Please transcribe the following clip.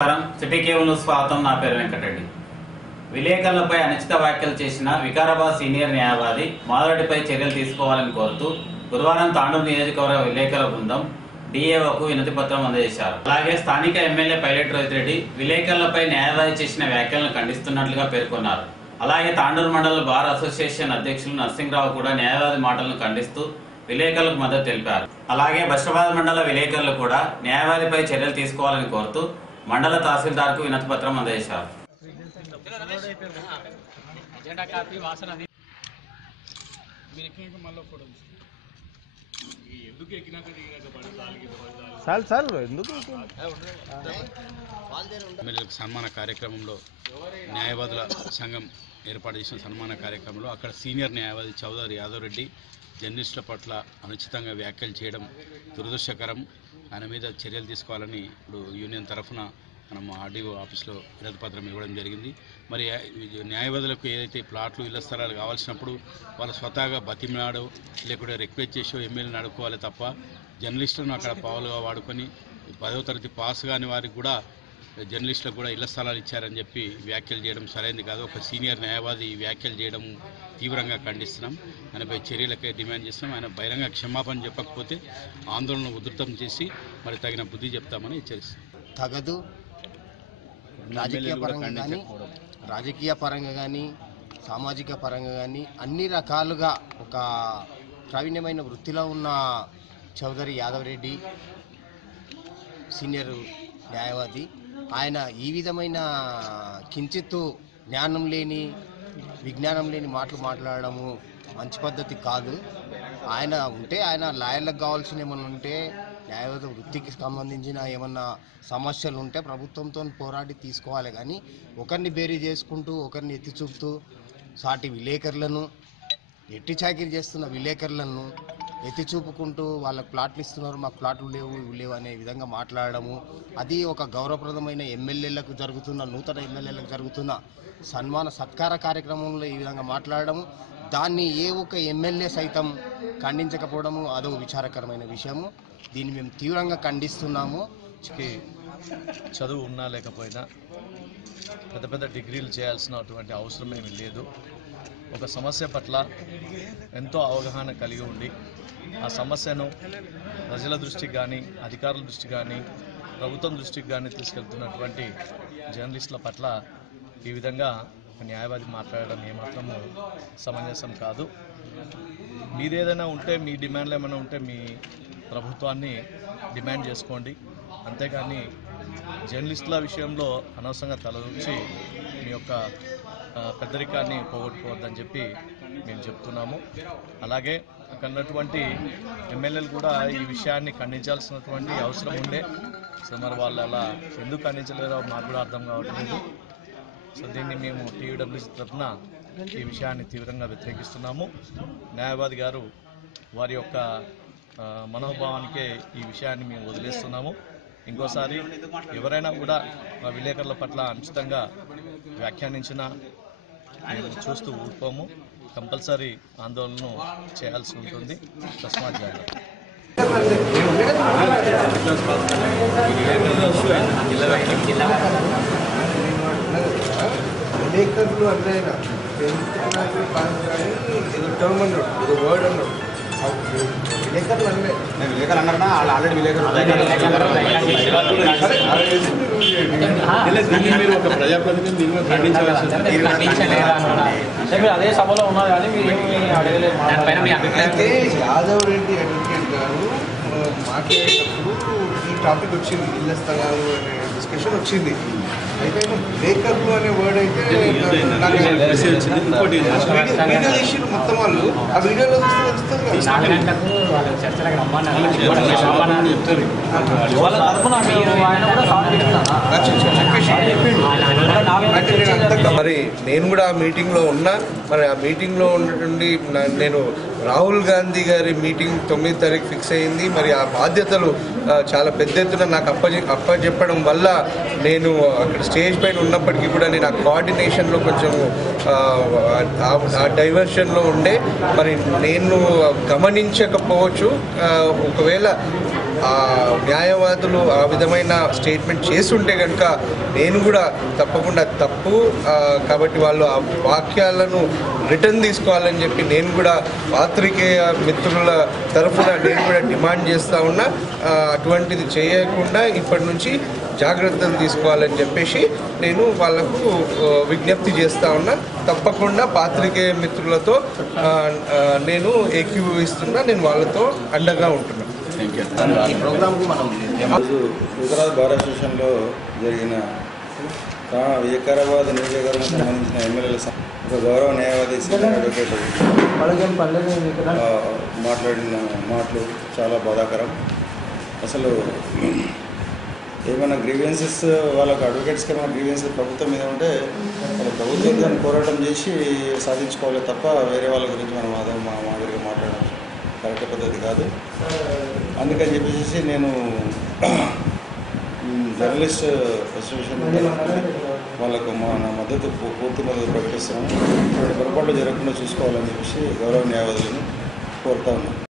నమస్కారం. City cable స్వాగతం. నా పేరు వెంకటరెడ్డి. విలేకరులపై అనుచిత వ్యాఖ్యలు చేసిన వికారాబాద్ సీనియర్ న్యాయవాది మాధవరెడ్డిపై చర్యలు తీసుకోవాలని కోరుతూ గురువారం తాండూరు నియోజకవర్గ విలేకరుల బృందం డిఏఓకు వినతి పత్రం అందజేశారు. అలాగే స్థానిక ఎమ్మెల్యే పైలట్ రోహిత్ విలేకరులపై న్యాయవాది చేసిన వ్యాఖ్యలను ఖండిస్తున్నట్లుగా పేర్కొన్నారు. అలాగే తాండూరు మండల బార్ అసోసియేషన్ అధ్యక్షులు నరసింహరావు కూడా న్యాయవాది మాటలను ఖండిస్తూ విలేకరులకు మద్దతు తెలిపారు. అలాగే బషాబాద్ మండల విలేకరులు కూడా న్యాయవాదిపై చర్యలు తీసుకోవాలని కోరుతూ మండల తహసీల్దార్కు వినతి పత్రం అందజేశారు. ఎజెండా కాపీ చాలు చాలు ఎందుకు? ఎమ్మెల్యేలకు సన్మాన కార్యక్రమంలో న్యాయవాదుల సంఘం ఏర్పాటు చేసిన సన్మాన కార్యక్రమంలో అక్కడ సీనియర్ న్యాయవాది చౌదరి యాదవ్ రెడ్డి జర్నలిస్టుల పట్ల అనుచితంగా వ్యాఖ్యలు చేయడం దురదృష్టకరం. ఆయన మీద చర్యలు తీసుకోవాలని ఇప్పుడు యూనియన్ తరఫున మనం ఆర్డీఓ ఆఫీస్లో వినతి పత్రం ఇవ్వడం జరిగింది. మరి న్యాయవాదులకు ఏదైతే ప్లాట్లు ఇళ్ళ స్థలాలు కావాల్సినప్పుడు వాళ్ళు స్వతహాగా బతిమినాడో లేకుంటే రిక్వెస్ట్ చేసో ఎమ్మెల్యేని అడుక్కోవాలి తప్ప జర్నలిస్టులను అక్కడ పావులుగా వాడుకొని పదవ తరగతి పాస్ కాని వారికి కూడా జర్నలిస్టులకు కూడా ఇళ్ళ స్థలాలు ఇచ్చారని చెప్పి వ్యాఖ్యలు చేయడం సరైనది కాదు. ఒక సీనియర్ న్యాయవాది ఈ వ్యాఖ్యలు చేయడం తీవ్రంగా ఖండిస్తున్నాం. ఆయనపై చర్యలకే డిమాండ్ చేస్తున్నాం. ఆయన బహిరంగ క్షమాపణ చెప్పకపోతే ఆందోళన ఉధృతం చేసి మరి తగిన బుద్ధి చెప్తామని హెచ్చరిస్తున్నాం. తగదు. రాజకీయ పరంగా కానీ రాజకీయ పరంగా కానీ సామాజిక పరంగా కానీ అన్ని రకాలుగా ఒక ప్రావీణ్యమైన వృత్తిలో ఉన్న చౌదరి యాదవ్ రెడ్డి సీనియర్ న్యాయవాది ఆయన ఈ విధమైన కించిత్తు జ్ఞానం లేని విజ్ఞానం లేని మాటలు మాట్లాడడము మంచి పద్ధతి కాదు. ఆయన ఉంటే ఆయన లాయర్లకు కావాల్సిన ఏమన్నా ఉంటే న్యాయవాద వృత్తికి సంబంధించిన ఏమన్నా సమస్యలు ఉంటే ప్రభుత్వంతో పోరాడి తీసుకోవాలి. కానీ ఒకరిని బేరీ చేసుకుంటూ ఒకరిని ఎత్తి చూపుతూ సాటి విలేకరులను ఎట్టి చాకిరి చేస్తున్న విలేకరులను ఎత్తి చూపుకుంటూ వాళ్ళకి ప్లాట్లు ఇస్తున్నారు. మాకు ప్లాట్లు లేవు ఇవి లేవు అనే విధంగా మాట్లాడడము. అది ఒక గౌరవప్రదమైన ఎమ్మెల్యేలకు జరుగుతున్న నూతన ఎమ్మెల్యేలకు జరుగుతున్న సన్మాన సత్కార కార్యక్రమంలో ఈ విధంగా మాట్లాడడము. దాన్ని ఏ ఒక్క ఎమ్మెల్యే సైతం ఖండించకపోవడము అదో విచారకరమైన విషయము. దీన్ని మేము తీవ్రంగా ఖండిస్తున్నాము. చదువు ఉన్నా లేకపోయినా పెద్ద పెద్ద డిగ్రీలు చేయాల్సినటువంటి అవసరం ఏమీ లేదు. ఒక సమస్య పట్ల ఎంతో అవగాహన కలిగి ఉండి ఆ సమస్యను ప్రజల దృష్టికి కానీ అధికారుల దృష్టికి కానీ ప్రభుత్వం దృష్టికి కానీ తీసుకెళ్తున్నటువంటి జర్నలిస్టుల పట్ల ఈ విధంగా ఒక న్యాయవాది మాట్లాడడం ఏమాత్రము సమంజసం కాదు. మీదేదైనా ఉంటే మీ డిమాండ్లు ఏమైనా ఉంటే మీ ప్రభుత్వాన్ని డిమాండ్ చేసుకోండి. అంతేగాని జర్నలిస్టుల విషయంలో అనవసరంగా తలదూర్చి మీ యొక్క పెద్దరికాన్ని పోగొట్టుకోవద్దని చెప్పి మేము చెప్తున్నాము. అలాగే అక్కడ ఉన్నటువంటి ఎమ్మెల్యేలు కూడా ఈ విషయాన్ని ఖండించాల్సినటువంటి అవసరం ఉండే. సో మరి వాళ్ళు అలా ఎందుకు ఖండించలేదో మాకు కూడా అర్థం కావట్లేదు. సో దీన్ని మేము టీయూడబ్ల్యూసీ తరఫున ఈ విషయాన్ని తీవ్రంగా వ్యతిరేకిస్తున్నాము న్యాయవాది గారు వారి యొక్క మనోభావానికే ఈ విషయాన్ని మేము వదిలేస్తున్నాము ఇంకోసారి ఎవరైనా కూడా మా విలేకరుల పట్ల అనుచితంగా వ్యాఖ్యానించిన మేము చూస్తూ ఊరుకోము కంపల్సరీ ఆందోళనను చేయాల్సి ఉంటుంది తస్మాత్ జాగ్రత్త అన్నైనా కానీ ఏదో టర్మ్ అన్నాడు వర్డ్ అన్నాడు. విలేకరులు మీరు ఒక ప్రజాప్రతినిధి అంటే మీరు అదే సభలో ఉన్నారు కానీ మీరు అడగలేదు అయితే యాదవ్ రెడ్డి అడ్వకేట్ గారు మాట్లాడేటప్పుడు ఈ టాపిక్ వచ్చింది ఇళ్ళ స్థలాలు అనే డిస్కషన్ వచ్చింది. అయితే అనే వర్డ్ అయితే నాకు వీడియో- మొత్తం వాళ్ళు ఆ వీడియోలో చూస్తే చెప్తారు అంత మరి నేను కూడా ఆ మీటింగ్లో ఉన్నా. మరి ఆ మీటింగ్లో ఉన్నటువంటి నేను రాహుల్ గాంధీ గారి మీటింగ్ తొమ్మిది తారీఖు ఫిక్స్ అయింది. మరి ఆ బాధ్యతలు చాలా పెద్ద ఎత్తున నాకు అప్ప అప్పచెప్పడం వల్ల నేను అక్కడ స్టేజ్ పైన ఉన్నప్పటికీ కూడా నేను ఆ కోఆర్డినేషన్లో కొంచెం ఆ, డైవర్షన్లో ఉండే. మరి నేను గమనించకపోవచ్చు. ఒకవేళ న్యాయవాదులు ఆ విధమైన స్టేట్మెంట్ చేస్తుంటే కనుక నేను కూడా తప్పకుండా తప్పు కాబట్టి వాళ్ళు ఆ వాక్యాలను రిటర్న్ తీసుకోవాలని చెప్పి నేను కూడా పాత్రికేయ మిత్రుల తరఫున నేను కూడా డిమాండ్ చేస్తూ ఉన్నా. అటువంటిది చేయకుండా ఇప్పటి నుంచి జాగ్రత్తలు తీసుకోవాలని చెప్పేసి నేను వాళ్ళకు విజ్ఞప్తి చేస్తూ ఉన్నా. తప్పకుండా పాత్రికేయ మిత్రులతో నేను ఏకీభవిస్తున్నా. నేను వాళ్ళతో అండగా ఉంటున్నాను గుజరాత్ బార్ అసోసియేషన్లో జరిగిన వికారాబాద్ నియోజకవర్గం సంబంధించిన ఎమ్మెల్యేల సం- ఒక గౌరవ న్యాయవాది సీనియర్ అడ్వకేట్ మాట్లాడిన మాటలు చాలా బాధాకరం. అసలు ఏమైనా గ్రీవెన్సెస్ వాళ్ళకి అడ్వకేట్స్కి ఏమైనా గ్రీవెన్సెస్ ప్రభుత్వం మీద ఉంటే వాళ్ళ ప్రభుత్వం దాన్ని పోరాటం చేసి సాధించుకోవాలి తప్ప వేరే వాళ్ళ గురించి మనం అదే మా మాదిరిగా మాట్లాడడం కరెక్ట్ పద్ధతి కాదు. అందుకని చెప్పేసి నేను జర్నలిస్ట్ అసోసియేషన్ వాళ్ళకు మా నా మద్దతు పూర్తి మద్దతు ప్రకటిస్తున్నాను. ఇటువంటి పొరపాట్లు జరగకుండా చూసుకోవాలని చెప్పేసి గౌరవ న్యాయవాదులను కోరుతా ఉన్నాను.